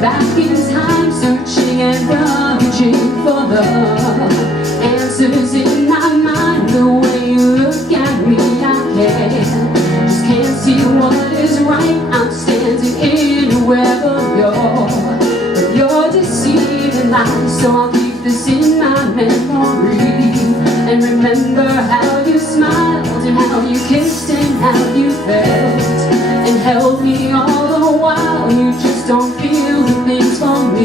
back in time, searching and rummaging for the answers in my mind. The way you look at me, I just can't see what is right. I'm standing in a web of your deceiving lies. So I'll keep this in my memory and remember how you smiled and how you kissed and how you felt and held me all the while. You just don't feel the things for me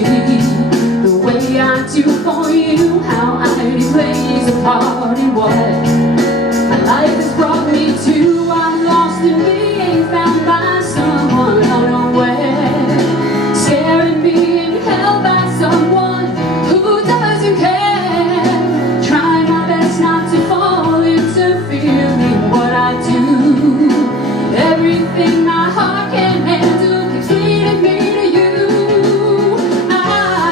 the way I do for you. How I plays a part in what my life has brought me to. I'm lost in being found by someone unaware, scared of being held by someone who doesn't care. Try my best not to fall into feeling what I do. Everything my heart can handle keeps leading me to you. I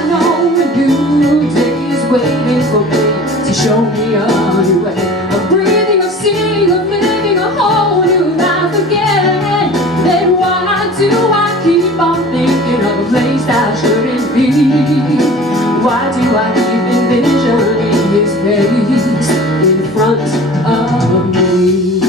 know a new day is waiting for me to show me a new way of breathing, of seeing, of living a whole new life again. Then why do I keep on thinking of a place that shouldn't be? Why do I keep envisioning his face in front of me?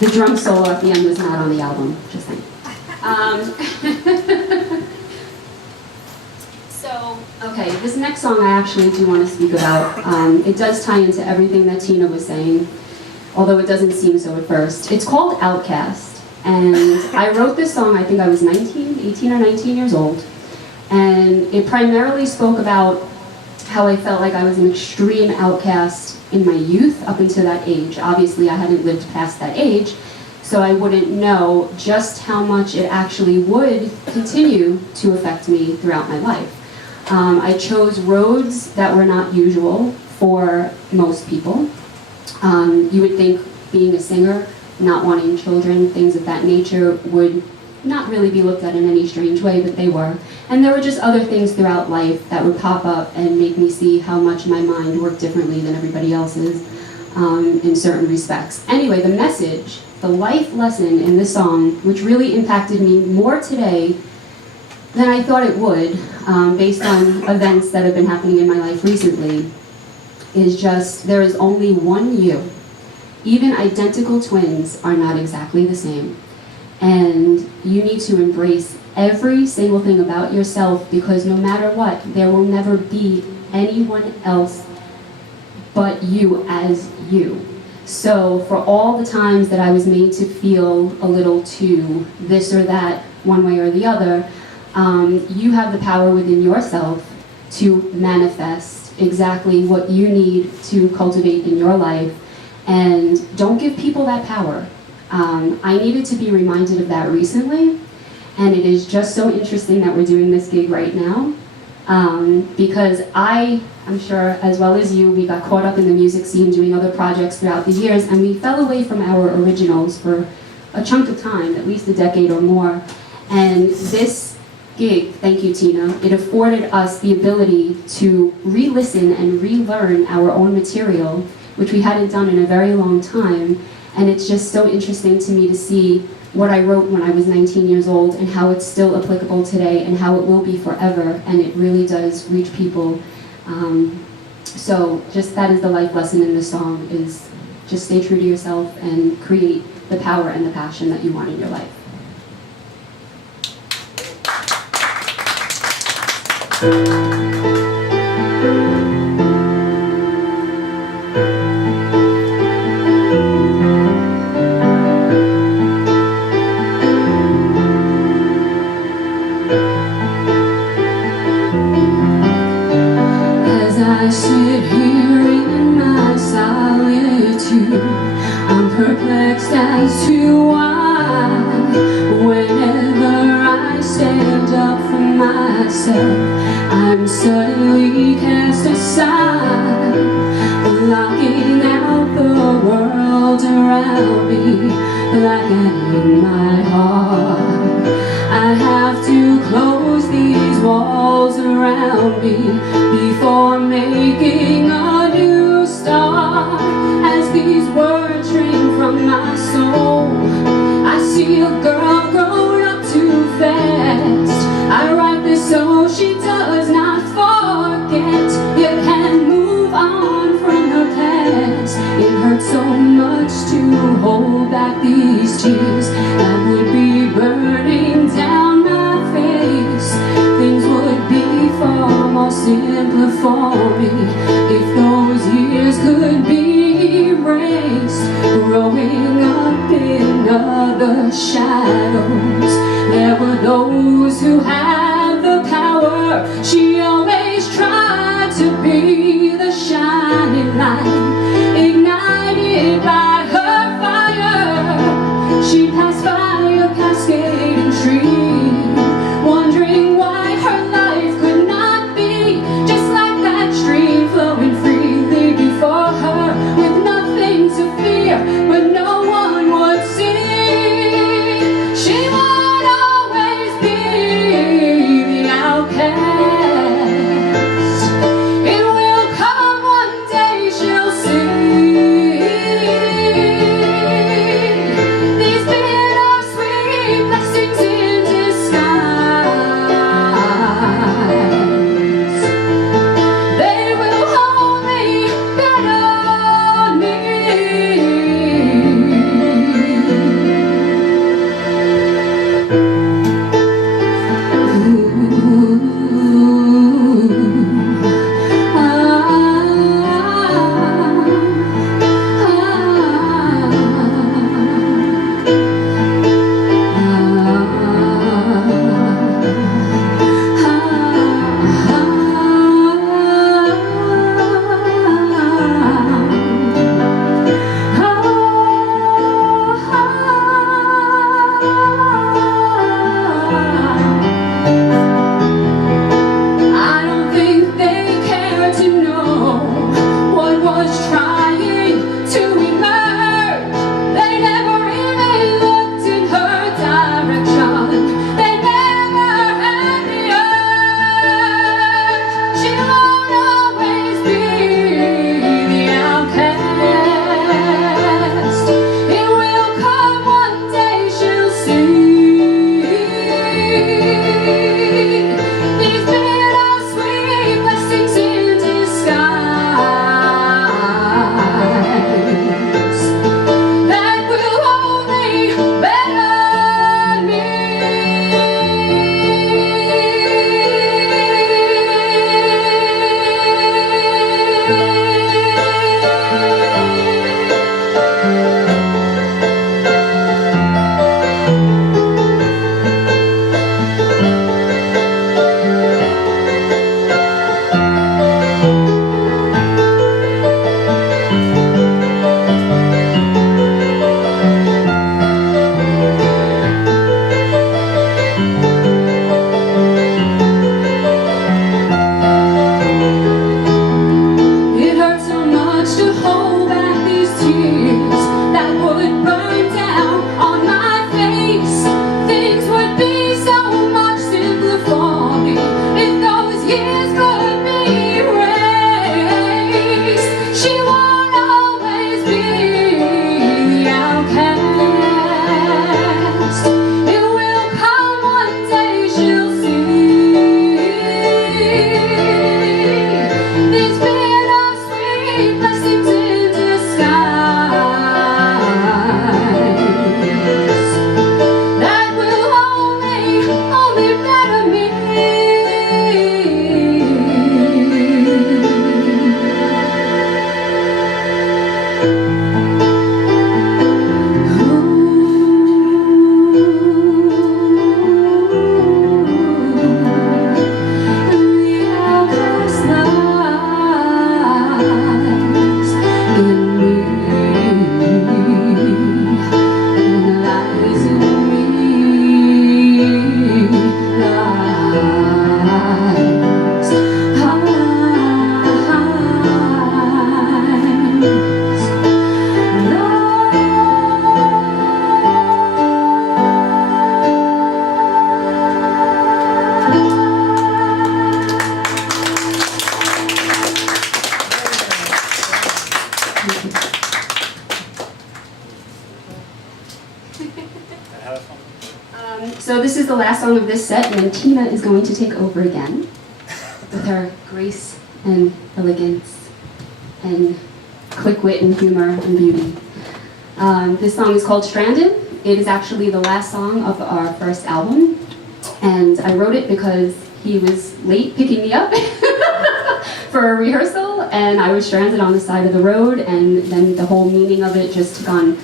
The drum solo at the end was not on the album, just saying. Okay, this next song I actually do want to speak about. It does tie into everything that Tina was saying, although it doesn't seem so at first. It's called Outcast, and I wrote this song, I think I was 18 or 19 years old, and it primarily spoke about how I felt like I was an extreme outcast in my youth up until that age. Obviously, I hadn't lived past that age, so I wouldn't know just how much it actually would continue to affect me throughout my life. I chose roads that were not usual for most people. You would think being a singer, not wanting children, things of that nature would not really be looked at in any strange way, but they were. And there were just other things throughout life that would pop up and make me see how much my mind worked differently than everybody else's in certain respects. Anyway, the message, the life lesson in this song, which really impacted me more today than I thought it would, based on events that have been happening in my life recently, is just there is only one you. Even identical twins are not exactly the same. And you need to embrace every single thing about yourself, because no matter what, there will never be anyone else but you as you. So for all the times that I was made to feel a little too this or that, one way or the other, you have the power within yourself to manifest exactly what you need to cultivate in your life, and don't give people that power. I needed to be reminded of that recently, and it is just so interesting that we're doing this gig right now, because I'm sure as well as you, we got caught up in the music scene doing other projects throughout the years, and we fell away from our originals for a chunk of time, at least a decade or more. And this gig, thank you Tina, it afforded us the ability to re-listen and relearn our own material which we hadn't done in a very long time. And it's just so interesting to me to see what I wrote when I was 19 years old and how it's still applicable today and how it will be forever, and it really does reach people. So just that is the life lesson in this song, is just stay true to yourself and create the power and the passion that you want in your life. As I sit here in my solitude, I'm perplexed as to why, whenever I stand up for myself, I'm suddenly cast aside, blocking out the world around me, blackening my heart. I have to close these walls around me before making a new start. As these words ring from my soul, I see a girl grown up too fast. I write this so she does not forget, yet can move on from her past. It hurts so much to hold back these tears that would be burning down my face. Things would be far more simpler for me if those years could be erased. Growing up in other shadows, there were those who had the power. She always tried to be the shining light, ignited by her fire. She passed by a cascading stream, wondering why her life could not be just like that stream, flowing freely before her with nothing to fear, but no one would see. She would always be the outcast. It will come one day, she'll see. seems in disguise that will only better me. So this is the last song of this set, and then Tina is going to take over again with her grace and elegance and quick wit and humor and beauty. This song is called Stranded. It is actually the last song of our first album, and I wrote it because he was late picking me up for a rehearsal, and I was stranded on the side of the road, and then the whole meaning of it just took on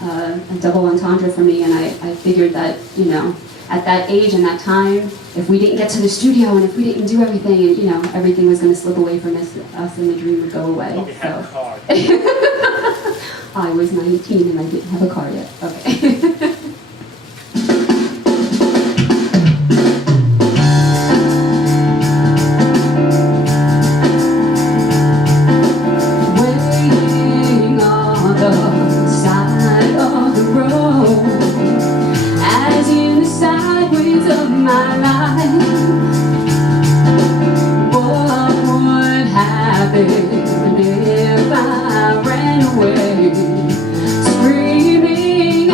a double entendre for me, and I figured that, you know, at that age and that time, if we didn't get to the studio and if we didn't do everything, and, you know, everything was going to slip away from us and the dream would go away. Okay, So. have a card. I was 19 and I didn't have a car yet. Okay. If I ran away, screaming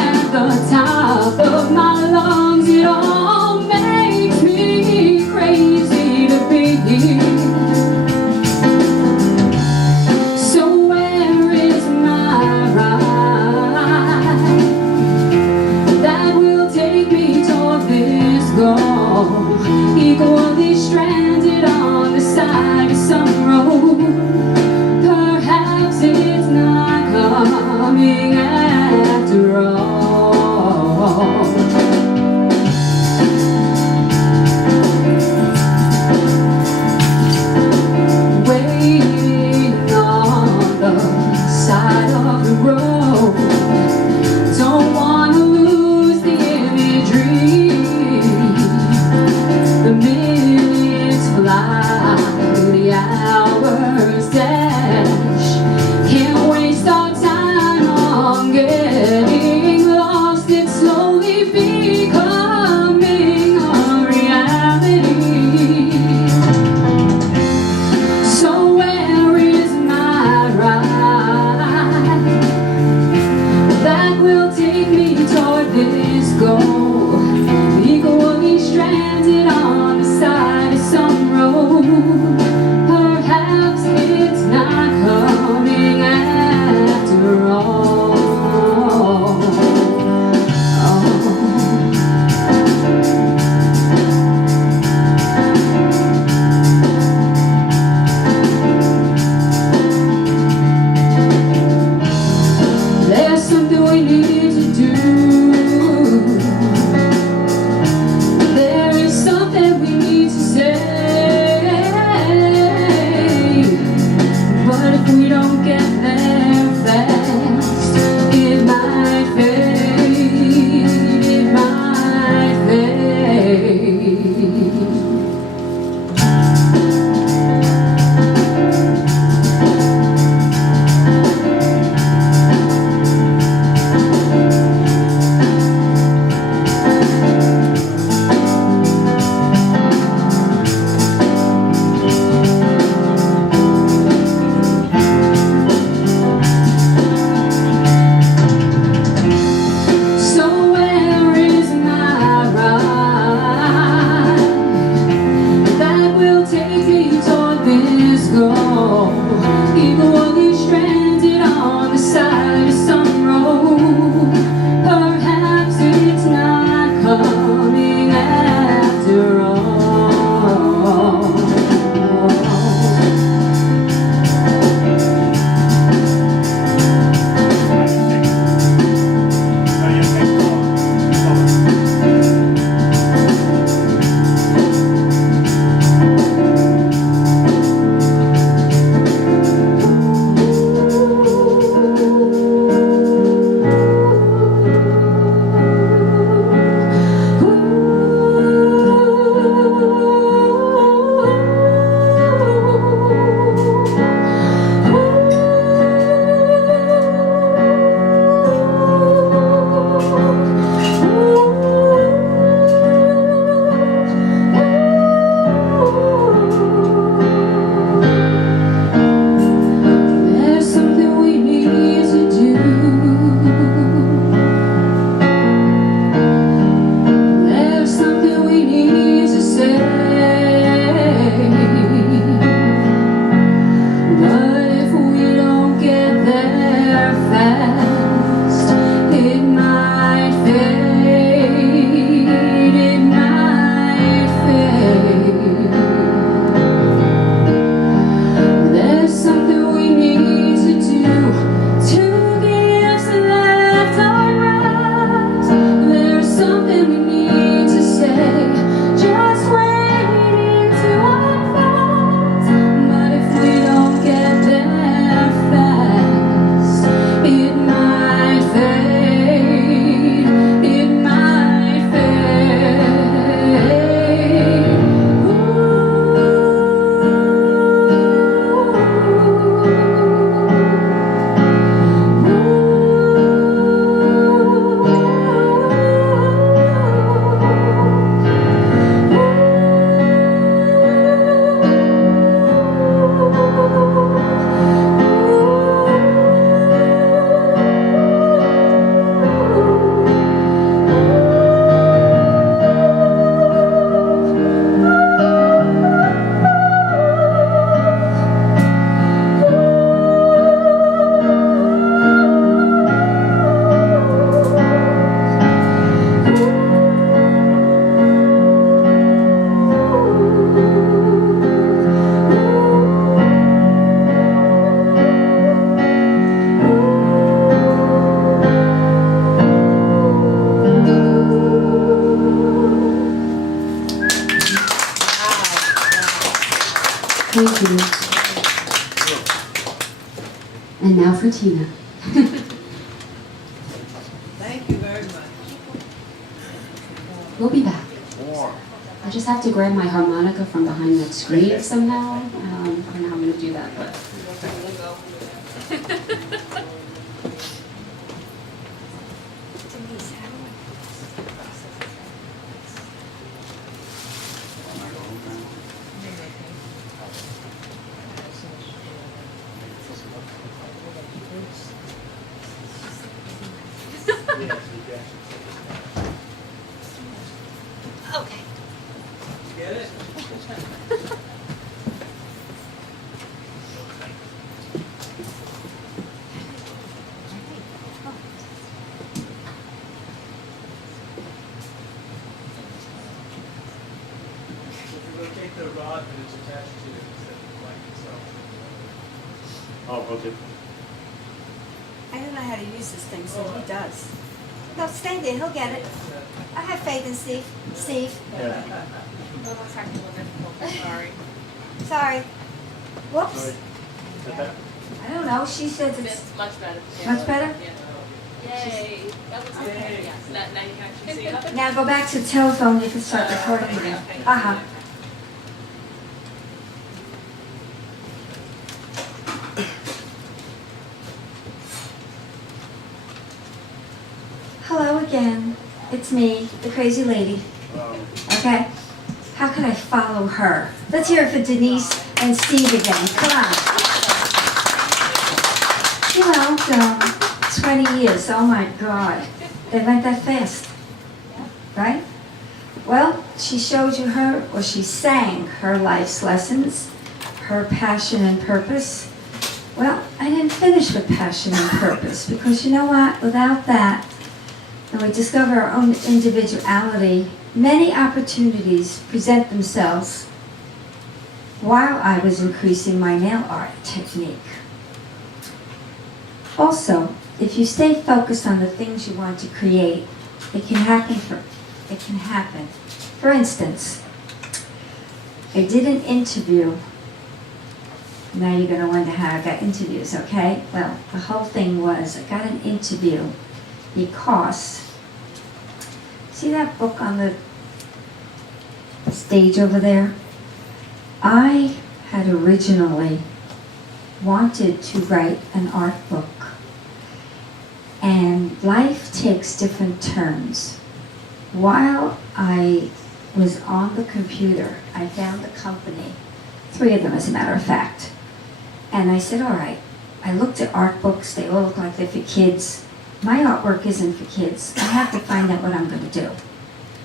And now for Tina. Thank you very much. We'll be back. I just have to grab my harmonica from behind that screen somehow. I don't know how I'm going to do that, but... Okay. Get it? If you rotate the rod that it's attached to instead of the blanket itself. Oh, okay. I don't know how to use this thing, so he does. No, stay there, he'll get it. I have faith in Steve. Steve, Yeah. A little technical difficulty, sorry. sorry. Whoops. Sorry. Is that better? I don't know, she says it's It's much better. much better. Yeah. Yay. That looks good. Yay. Yes. Now you can actually see it. Now go back to the telephone, you can start recording again. Uh-huh. Hello again. It's me, the crazy lady. Okay? How can I follow her? Let's hear it for Denise and Steve again. Come on. You know, 20 years. Oh my God. They went that fast. Right? Well, she showed you her, or she sang her life's lessons, her passion and purpose. Well, I didn't finish with passion and purpose, because you know what? Without that, and we discover our own individuality, many opportunities present themselves while I was increasing my nail art technique. Also, if you stay focused on the things you want to create, it can happen. For instance, I did an interview. Now you're going to wonder how I got interviews, okay? Well, the whole thing was I got an interview because, see that book on the stage over there? I had originally wanted to write an art book, and life takes different turns. While I was on the computer, I found a company, 3 of them as a matter of fact, and I said, all right, I looked at art books, they all look like they're for kids. My artwork isn't for kids. I have to find out what I'm going to do.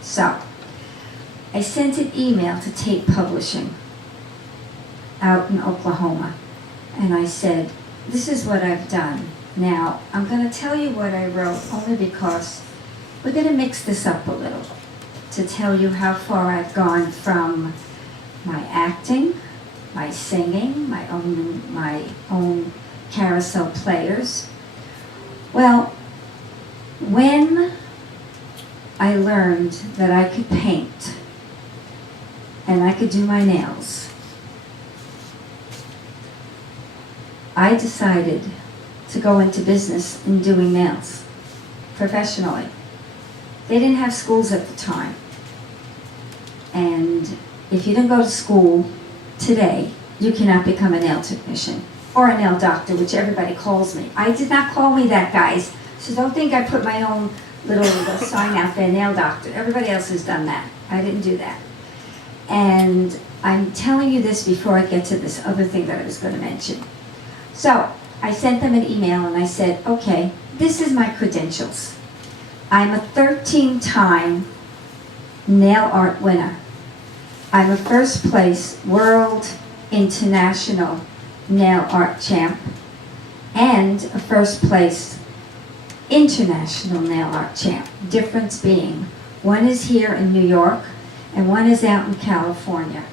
So, I sent an email to Tate Publishing out in Oklahoma, and I said, this is what I've done. Now, I'm going to tell you what I wrote only because we're going to mix this up a little to tell you how far I've gone from my acting, my singing, my own carousel players. Well, when I learned that I could paint and I could do my nails, I decided to go into business in doing nails professionally. They didn't have schools at the time. And if you didn't go to school today, you cannot become a nail technician or a nail doctor, which everybody calls me. I did not call me that, guys. So don't think I put my own little sign out there, nail doctor. Everybody else has done that. I didn't do that. And I'm telling you this before I get to this other thing that I was going to mention. So I sent them an email and I said, okay, this is my credentials. I'm a 13-time nail art winner. I'm a first place world international nail art champ and a first place international nail art champ. Difference being, one is here in New York and one is out in California.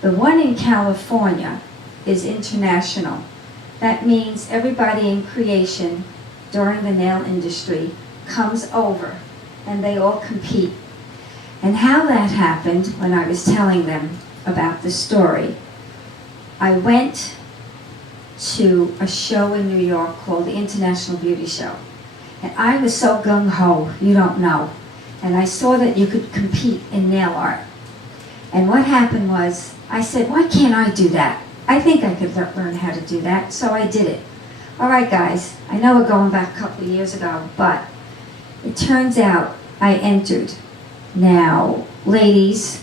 The one in California is international. That means everybody in creation during the nail industry comes over and they all compete. And how that happened, when I was telling them about the story, I went to a show in New York called the International Beauty Show. And I was so gung-ho, you don't know. And I saw that you could compete in nail art. And what happened was, I said, why can't I do that? I think I could learn how to do that, so I did it. All right, guys, I know we're going back a couple of years ago, but it turns out I entered. Now, ladies,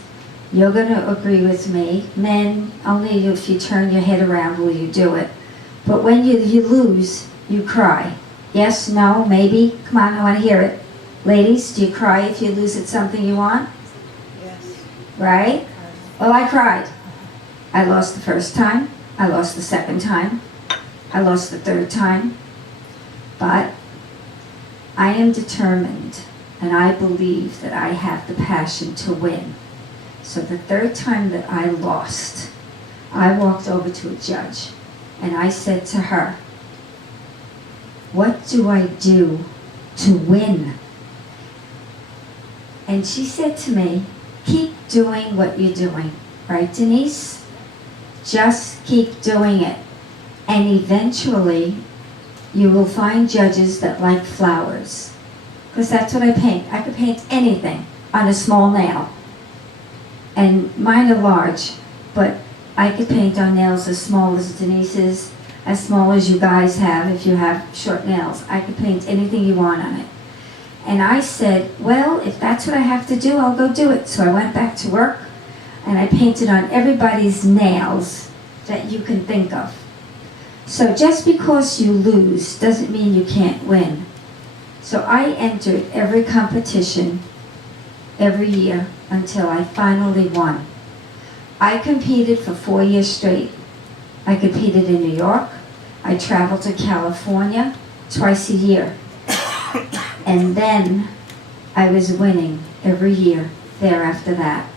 you're going to agree with me. Men, only if you turn your head around will you do it. But when you lose, you cry. Yes, no, maybe? Come on, I want to hear it. Ladies, do you cry if you lose at something you want? Yes. Right? Well, I cried. I lost the first time. I lost the second time. I lost the third time. But I am determined, and I believe that I have the passion to win. So the third time that I lost, I walked over to a judge, and I said to her, what do I do to win? And she said to me, keep doing what you're doing. Right, Denise? Just keep doing it. And eventually, you will find judges that like flowers. Because that's what I paint. I could paint anything on a small nail. And mine are large, but I could paint on nails as small as Denise's, as small as you guys have if you have short nails. I could paint anything you want on it. And I said, well, if that's what I have to do, I'll go do it. So I went back to work, and I painted on everybody's nails that you can think of. So just because you lose doesn't mean you can't win. So I entered every competition every year until I finally won. I competed for 4 years straight. I competed in New York. I traveled to California twice a year. And then I was winning every year thereafter that.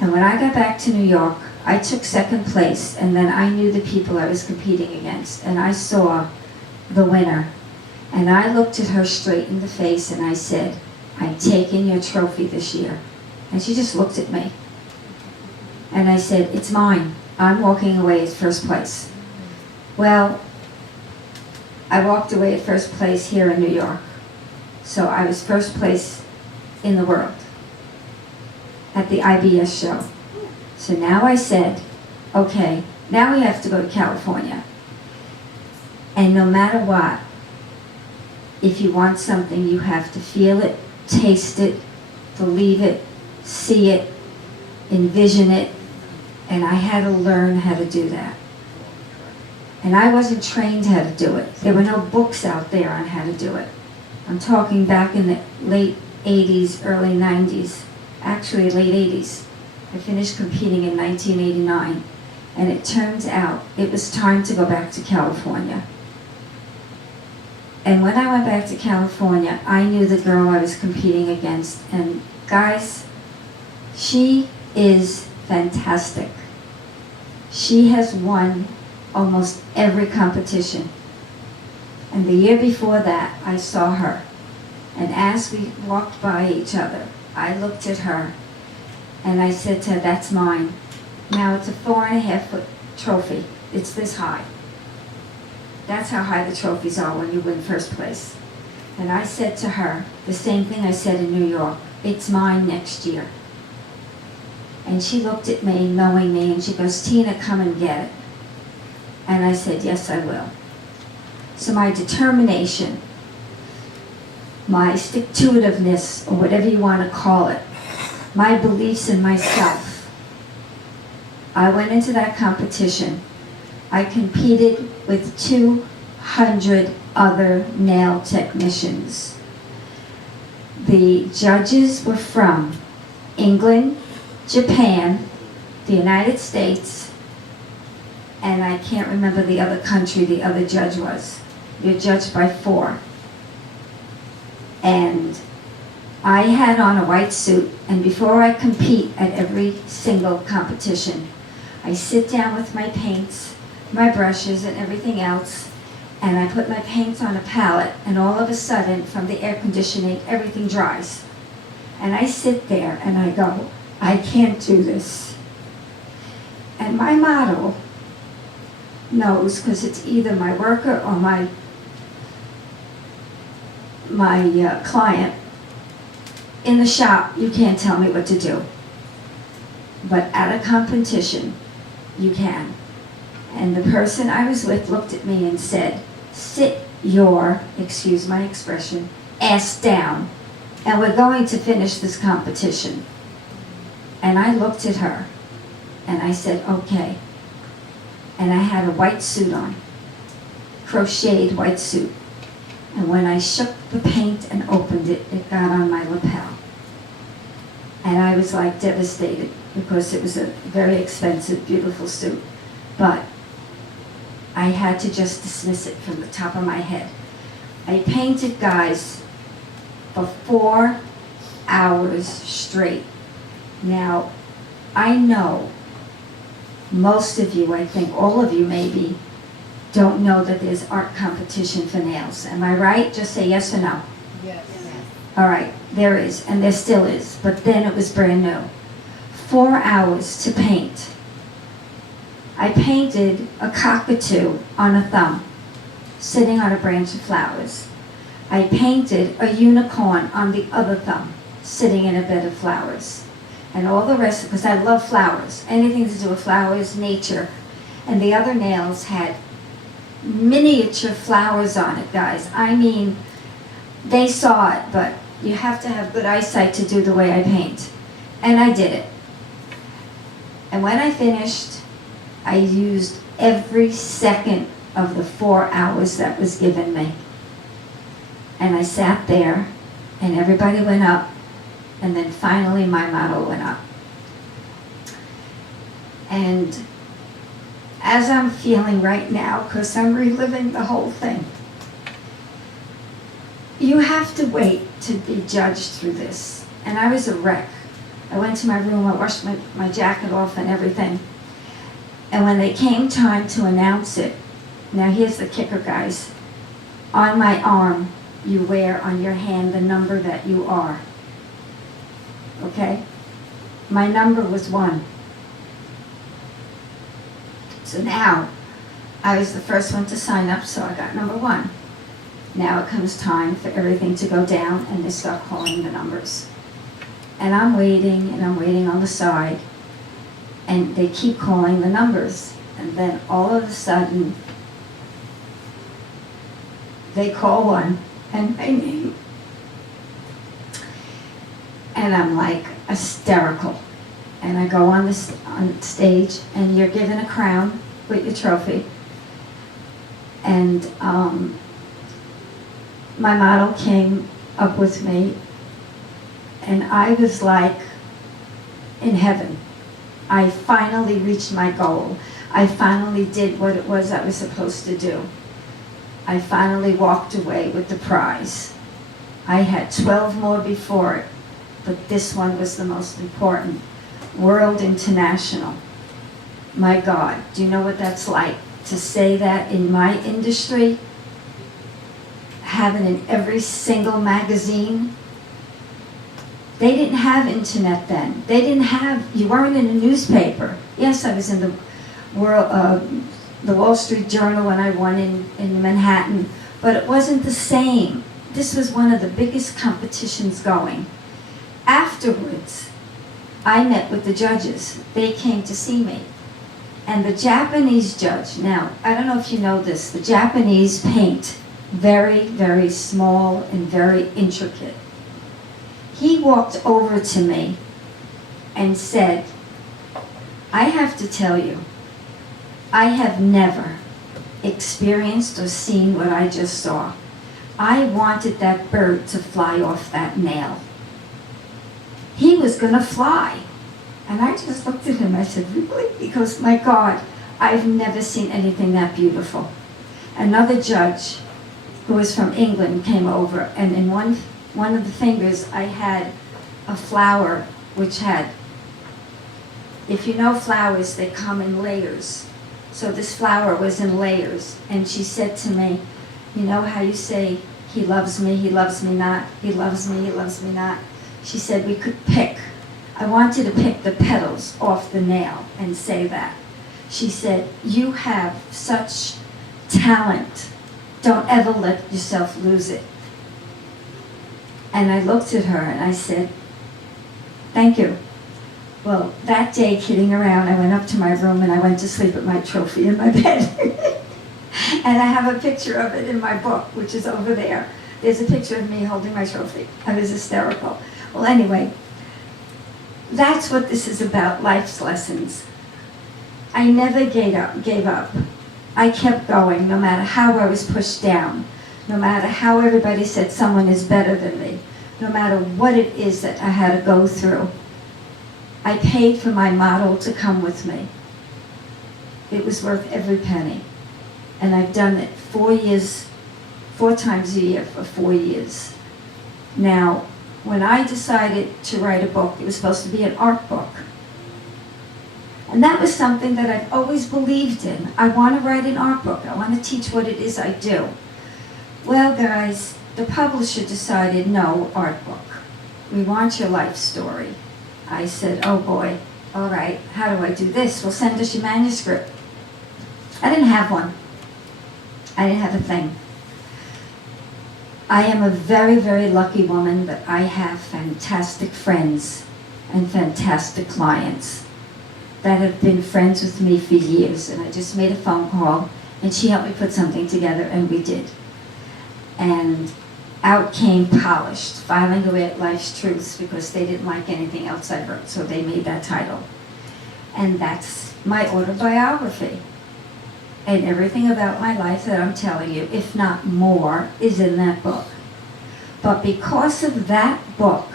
And when I got back to New York, I took second place, and then I knew the people I was competing against, and I saw the winner. And I looked at her straight in the face and I said, I'm taking your trophy this year. And she just looked at me. And I said, it's mine. I'm walking away at first place. Well, I walked away at first place here in New York. So I was first place in the world at the IBS show. So now I said, okay, now we have to go to California. And no matter what, if you want something, you have to feel it, taste it, believe it, see it, envision it. And I had to learn how to do that. And I wasn't trained how to do it. There were no books out there on how to do it. I'm talking back in the late 80s, early 90s, actually late 80s. I finished competing in 1989, and it turns out it was time to go back to California. And when I went back to California, I knew the girl I was competing against, and guys, she is fantastic. She has won almost every competition. And the year before that, I saw her. And as we walked by each other, I looked at her and I said to her, that's mine. Now it's a 4.5-foot trophy. It's this high. That's how high the trophies are when you win first place. And I said to her the same thing I said in New York. It's mine next year. And she looked at me, knowing me, and she goes, Tina, come and get it. And I said, yes, I will. So my determination, my stick-to-itiveness, or whatever you want to call it, my beliefs in myself, I went into that competition. I competed with 200 other nail technicians. The judges were from England, Japan, the United States, and I can't remember the other country the other judge was. You're judged by 4. And I had on a white suit, and before I compete at every single competition, I sit down with my paints, my brushes, and everything else, and I put my paints on a palette, and all of a sudden, from the air conditioning, everything dries. And I sit there and I go, I can't do this. And my motto knows, because it's either my worker or my client. In the shop, you can't tell me what to do. But at a competition, you can. And the person I was with looked at me and said, sit your, excuse my expression, ass down, and we're going to finish this competition. And I looked at her, and I said, okay. And I had a white suit on, crocheted white suit. And when I shook the paint and opened it, it got on my lapel. And I was like devastated because it was a very expensive, beautiful suit. But I had to just dismiss it from the top of my head. I painted guys for 4 hours straight. Now, I know most of you, I think all of you maybe, don't know that there's art competition for nails. Am I right? Just say yes or no. Yes. All right, there is, and there still is, but then it was brand new. 4 hours to paint. I painted a cockatoo on a thumb, sitting on a branch of flowers. I painted a unicorn on the other thumb, sitting in a bed of flowers. And all the rest, because I love flowers, anything to do with flowers, nature. And the other nails had miniature flowers on it, guys. I mean, they saw it, but you have to have good eyesight to do the way I paint. And I did it. And when I finished, I used every second of the 4 hours that was given me. And I sat there, and everybody went up, and then finally my model went up. And as I'm feeling right now, because I'm reliving the whole thing, you have to wait to be judged through this. And I was a wreck. I went to my room, I washed my jacket off and everything. And when they came time to announce it, now here's the kicker, guys. On my arm, you wear on your hand the number that you are. Okay? My number was 1. So now, I was the first one to sign up, so I got number 1. Now it comes time for everything to go down, and they start calling the numbers. And I'm waiting on the side, and they keep calling the numbers. And then all of a sudden, they call one, and my name. And I'm like hysterical. And I go on stage, and you're given a crown with your trophy. And my model came up with me, and I was like in heaven. I finally reached my goal. I finally did what it was I was supposed to do. I finally walked away with the prize. I had 12 more before it, but this one was the most important. World International. My God, do you know what that's like? To say that in my industry, having in every single magazine. They didn't have internet then. They didn't have, you weren't in a newspaper. Yes, I was in the Wall Street Journal when I won in Manhattan, but it wasn't the same. This was one of the biggest competitions going. Afterwards, I met with the judges. They came to see me. And the Japanese judge, now, I don't know if you know this, the Japanese paint very, very small and very intricate. He walked over to me and said, I have to tell you, I have never experienced or seen what I just saw. I wanted that bird to fly off that nail. He was gonna fly. And I just looked at him, I said, really? He goes, my God, I've never seen anything that beautiful. Another judge who was from England came over, and in one of the fingers I had a flower which had, if you know flowers, they come in layers. So this flower was in layers, and she said to me, you know how you say, he loves me not, he loves me not? She said we could pick. I wanted to pick the petals off the nail and say that. She said, "You have such talent. Don't ever let yourself lose it." And I looked at her and I said, "Thank you." Well, that day, kidding around, I went up to my room and I went to sleep with my trophy in my bed. And I have a picture of it in my book, which is over there. There's a picture of me holding my trophy. I was hysterical. Well, anyway, that's what this is about, life's lessons. I never gave up. I kept going, no matter how I was pushed down, no matter how everybody said someone is better than me, no matter what it is that I had to go through. I paid for my model to come with me. It was worth every penny. And I've done it 4 years, 4 times a year for 4 years. Now, when I decided to write a book, it was supposed to be an art book. And that was something that I've always believed in. I want to write an art book. I want to teach what it is I do. Well, guys, the publisher decided, no art book. We want your life story. I said, oh boy, all right, how do I do this? Well, send us your manuscript. I didn't have one. I didn't have a thing. I am a very, very lucky woman that I have fantastic friends and fantastic clients that have been friends with me for years. And I just made a phone call and she helped me put something together and we did. And out came Polished, Filing Away at Life's Truths, because they didn't like anything else I wrote, so they made that title. And that's my autobiography. And everything about my life that I'm telling you, if not more, is in that book. But because of that book,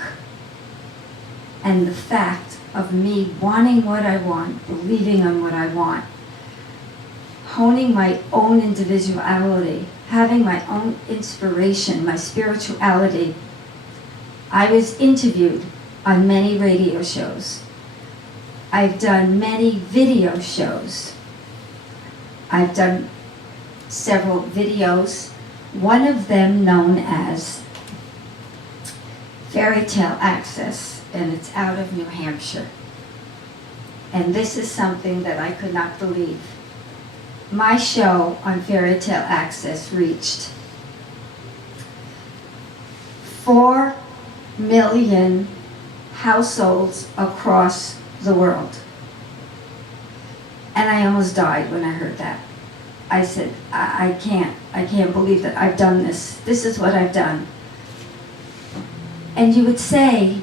and the fact of me wanting what I want, believing on what I want, honing my own individuality, having my own inspiration, my spirituality, I was interviewed on many radio shows. I've done many video shows. I've done several videos, one of them known as Fairy Tale Access, and it's out of New Hampshire. And this is something that I could not believe. My show on Fairy Tale Access reached 4 million households across the world. And I almost died when I heard that. I said, I can't believe that I've done this. This is what I've done. And you would say,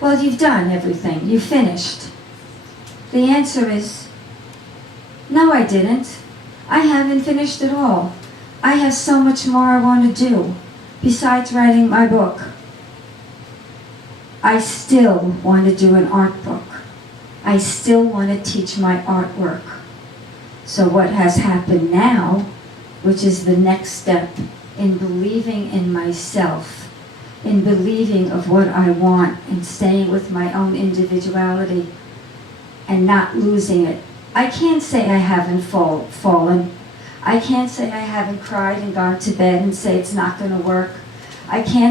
well, you've done everything. You finished. The answer is, no, I didn't. I haven't finished at all. I have so much more I want to do besides writing my book. I still want to do an art book. I still want to teach my artwork. So what has happened now, which is the next step in believing in myself, in believing of what I want and staying with my own individuality and not losing it. I can't say I haven't fallen. I can't say I haven't cried and gone to bed and say it's not going to work. I can't